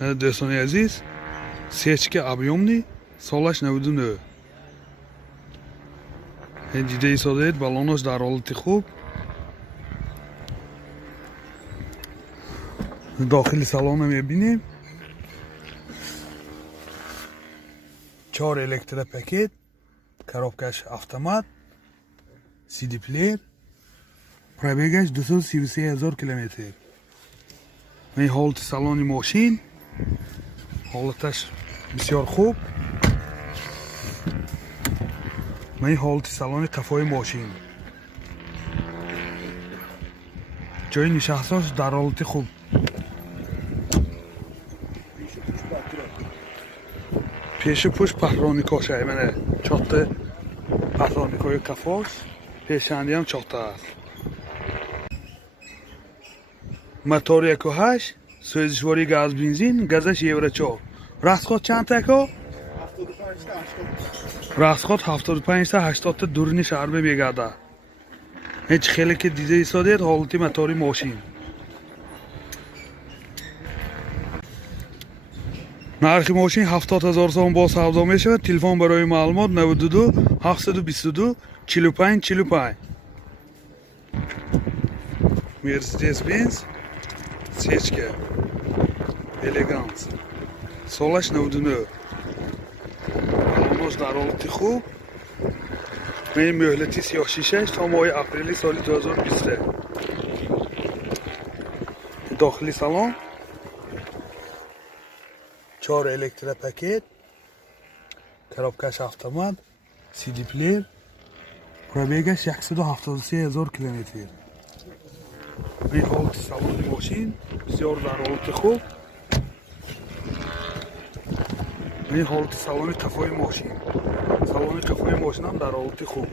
دوستان عزیز، سیچک объемный солаш 99. دیده ای سادهید بالونش در حالت خوب. داخل سالن میبینیم 4 الکتر پاکت، коробкаш автомат، CD плеер، пробегаш 233,000 километр. این حالت سالن ماشین، حالتش بسیار خوب. این حالت سالن قفای ماشین، جای نشستنش در حالت خوب. پیش پوش پهرانیکاش ایمنه چاته پهرانیکای قفاش، پیشندی هم چاته است. موتور 1.8 سوزشواری گاز بنزین، گازش یورو 4. راسخوت چند تاکو؟ 75 تا 80. راسخوت 75 تا 80 تا دورنی شربه میگرده. هیچ خیلی که دیده ایستادید حالتی موتوری ماشین. نرخ ماشین 70,000 سوم با سودا میشه. تلفن برای معلومات 92 722 45 45. مرسدس بنز سیچکه الگانس سالش 99. بالونش در حالت خوب. این مهلتی 36 تا ماه اپریل سال 2020. داخلی سالن 4 الکتر پاکت، коробкаш автомат، CD плеер، пробегаш 173,000 километр. این حالت سالن ماشین بسیار در حالت خوب. این حالت سالن قفای ماشین، سالن قفای ماشین هم در حالت خوب.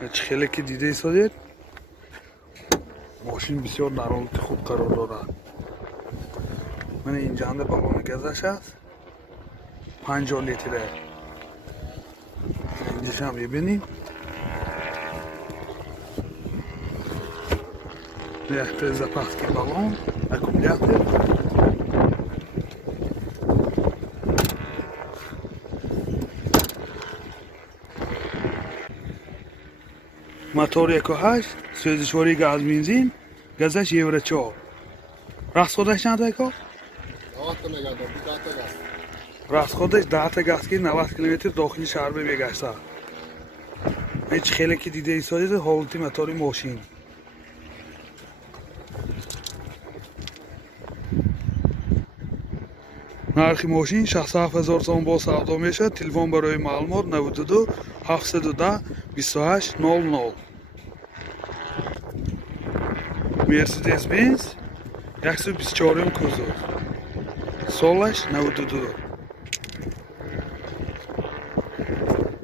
هیچ خیلی که دیده ایستادید ماشین بسیار در حالت خوب قرار دارد. من اینجا هم بالون گازش است 50 لیتره. اینجا هم ببینیم ریخت запаски балон, аккумулятор. мотор 1.8 سوزشواری گاز بنزین، گازش یورو 4. расходаш чанд тако? 90 расходаш 10 та газ ки 90 километр дохили шаҳр мегашта. ҳеҷ хеле ки дида истодид ҳолати мотори мошин. нархи мошин 67000 сом бо савдо мешавад. телефон барои маълумот 92 710 28 00. мерседес бенз 124 кузов, солаш 92.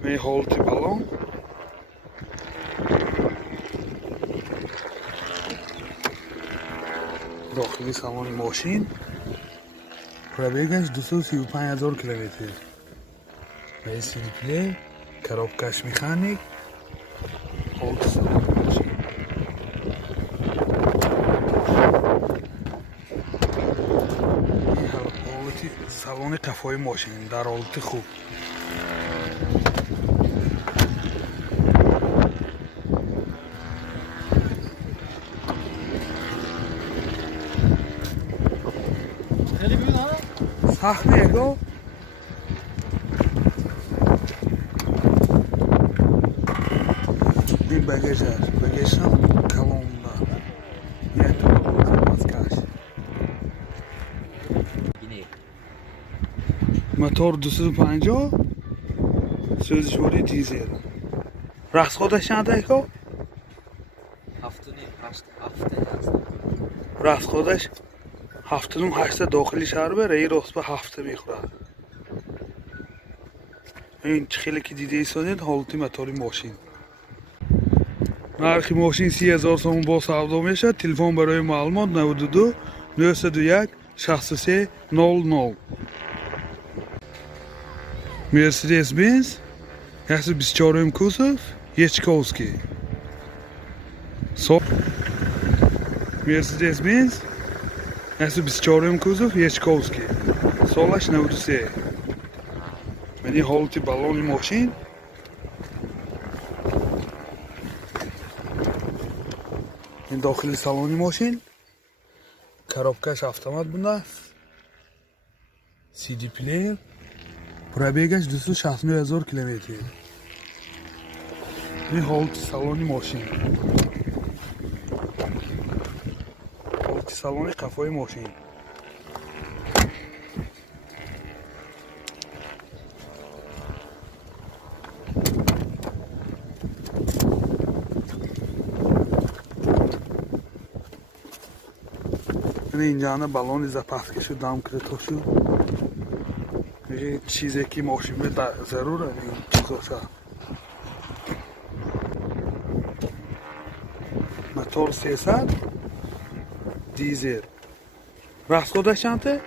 این حالت بالون داخلی سامان ماشین، пробегаш 235,000 километр. این CD плеер، коробкаш механик, حالت سامان ماشین. سالن قفای ماشین در حالت خوب. سخت نگاه این بگیج هست. بگیج هم کلام دار. یک zapaskáš. موتور 250 سوزشواری دیزل. расходаш чанд тако? 7 расходаш 7 داخلی شهر بره. این راست به 7 میخورد. این خیلی که دیده ایستادید حالتی موتوری ماشین. نرخ ماشین 30,000 سوم با سودا میشه. تلفن برای معلومات 92 901 63 00. مرسدس بنز 124 کузов, Ячковский. Mercedes-Benz 124 кузов Ячковский. Солаш 93. Мени ҳолати баллони мошин. ин дохили салони мошин. Коробкаш автомат будааст. CD плеер. Пробегаш 269,000 километр. ин ҳолати салони мошин. ҳолати салони қафои мошин. اینجا بالون запаскашу дамкритошу چیزی که ماشین به ضروره این چیزا موتور 300 دیزل راست خودش چنده؟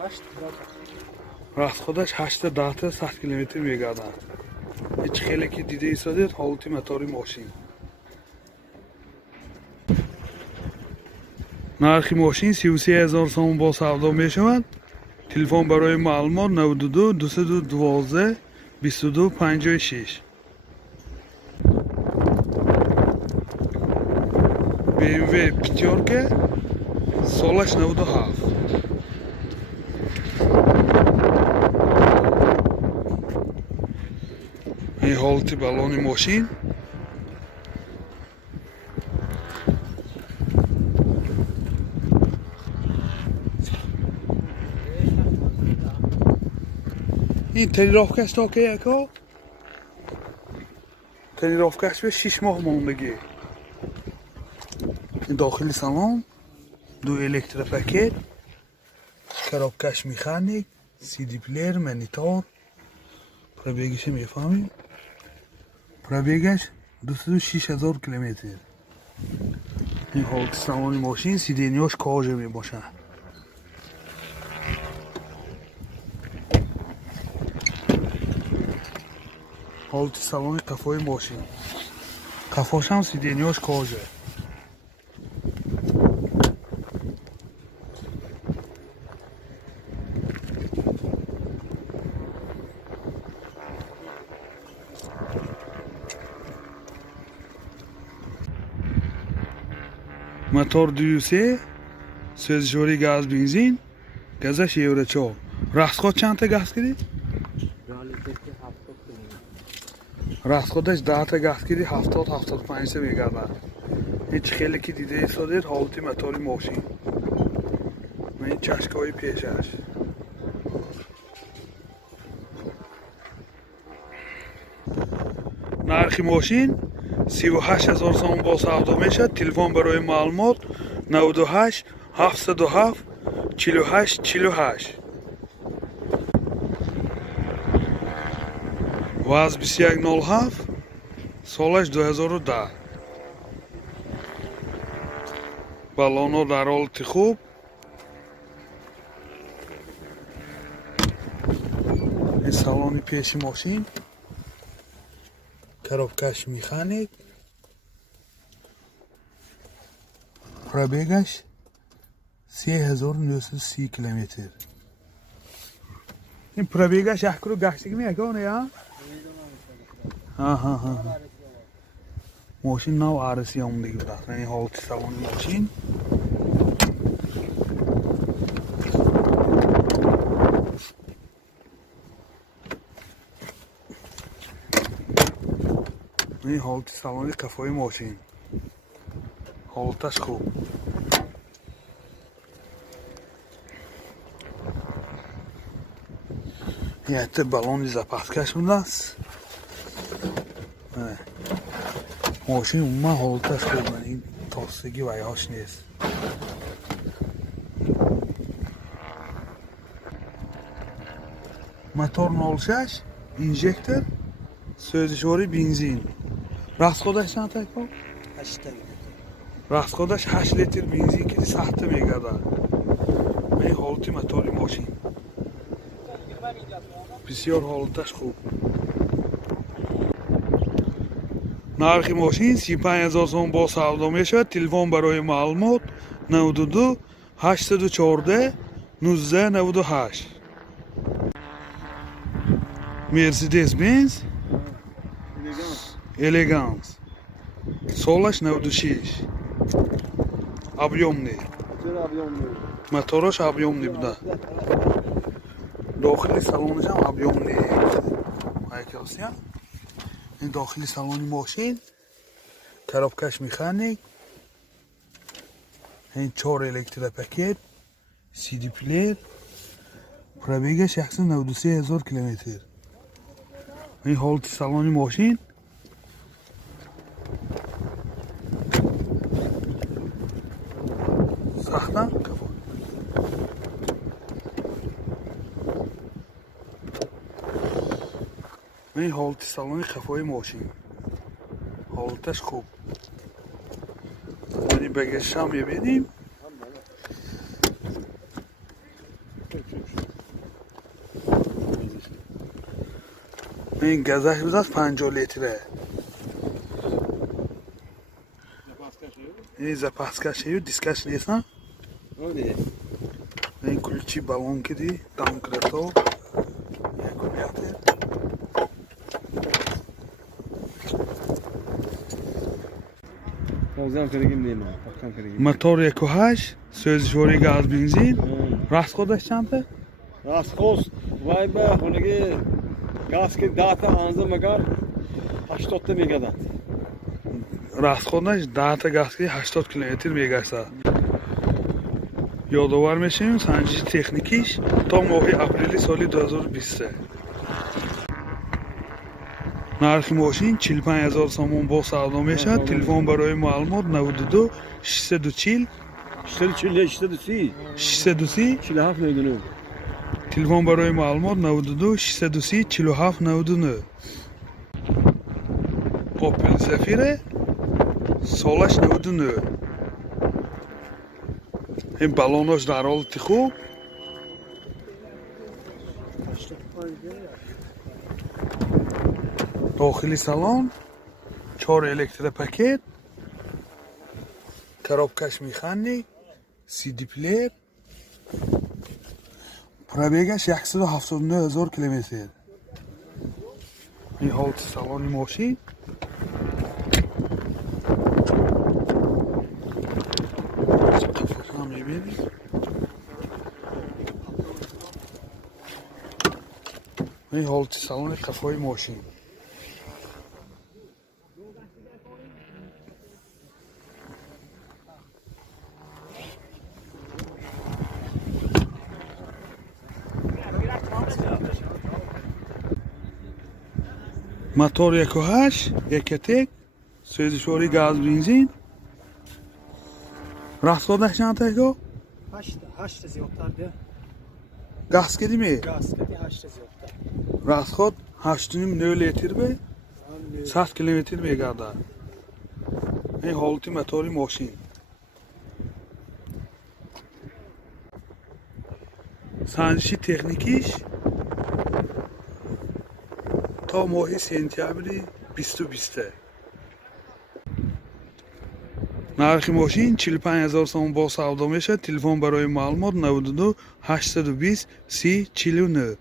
8 راست خودش 8 100 کیلومتر میگرده هیچ خیلی که دیده ایستادید حالتی موتوری ماشین нархи мошин 33000 сом бо савдо мешавад. Телефон барои маълумот 92 212 22 56. BMW пятерка солаш 97. ин ҳолати балони мошин. این тренировкаш то ки яко тренировкаш به 6 ماه موندگی این داخلی салон دو электропакет коробкаш механик CD плеер монитор пробегиш мефаҳмед пробегаш 26000 километр این ҳолати салони мошин сиденёш кожа мебошад ҳолати салони қафои мошин қафошам сиденёш кожа мотор 2.3 сӯзишвори газ бензин газаш евро 4 расход чанда газ киди расходаш 10 газ киди 70-75 мегардад ҳеҷ хеле ки дида истодед ҳолати мотори мошин ин чашкаҳои пешаш нархи мошин 38000 сом бо савдо мешавад. Телефон барои маълумот 98 707 48 48. ВАЗ 2107 солаш 2010. баллонҳо дар ҳолати хуб. ин салони пеши мошин. коробкаш механик. пробегаш 3930 километр. ин пробегаш яҳкуру гаштагӣ мекунад я? мошин нав арси омадагӣ будааст. ин ҳолати салони мошин. ин ҳолати салони қафои мошин. ҳолаташ хуб. яъте балони запаскаш будааст. мошин умуман ҳолаташ хуб. ин тосиги вайҳош нест. мотор 06 инжектор сӯзишвори бензин. расходаш чанд тако? 8 расходаш 8 литр бензин ки 100 мегардад. ин ҳолати мотори мошин. бисёр ҳолаташ хуб. нархи мошин 35000 сом бо савдо мешавад. Телефон барои маълумот 92 814 1998. Mercedes Benz Elegance. Солаш 96. Объёмный. Мотораш объёмный буда. Дохили салониш ҳам объёмный. Айкалсия. Ин дохили салони мошин. Коробкаш механик. Ин 4 электропакет. CD плеер. Пробегаш 193000 километр. Ин ҳолати салони мошин. Сахта? Ин ҳолати салони қафои мошин. ҳолаташ хуб. Ин багажашам мебинем. Ин газаш бизад 50 литре. Ин запаскашаю, дискаш неса. Ин ключи баллонки ди, домкратов. Аккумулятор. Мотор 1.8, сӯзишвори газ бензин. Расходаш чанта? Расход вай ба хонаги газ ки дата анза магар 80 та мегадад. Расходаш дата газ ки 80 км мегашад. Ёдовар мешавем санҷиши техникиш то моҳи апрели соли 2023. нархи мошин 45000 сомон бо савдо мешавад. Телефон барои маълумот 92 640 630 4799. Телефон барои маълумот 92 630 4799. Opel Zafira солаш 99. Ин баллонош дар ҳолати хуб. дохили салон 4 электропакет. коробкаш механик. CD плеер. пробегаш 179000 километр. ин ҳолати салони мошин. ин ҳолати салони қафои мошин. мотор 1.8, якатек, сӯзишвори газ бензин. расходаш чандтако? 8 зиёдтар де. газ кидиме? Газ кади 8 зиёдтар. расход 8.5 литр бе 100 км мегардад. ин ҳолати мотори мошин. санҷиши техникиш то моҳи сентябри 2020. нархи мошин 45000 сом бо савдо мешавад. Телефон барои маълумот 92 820 30 49.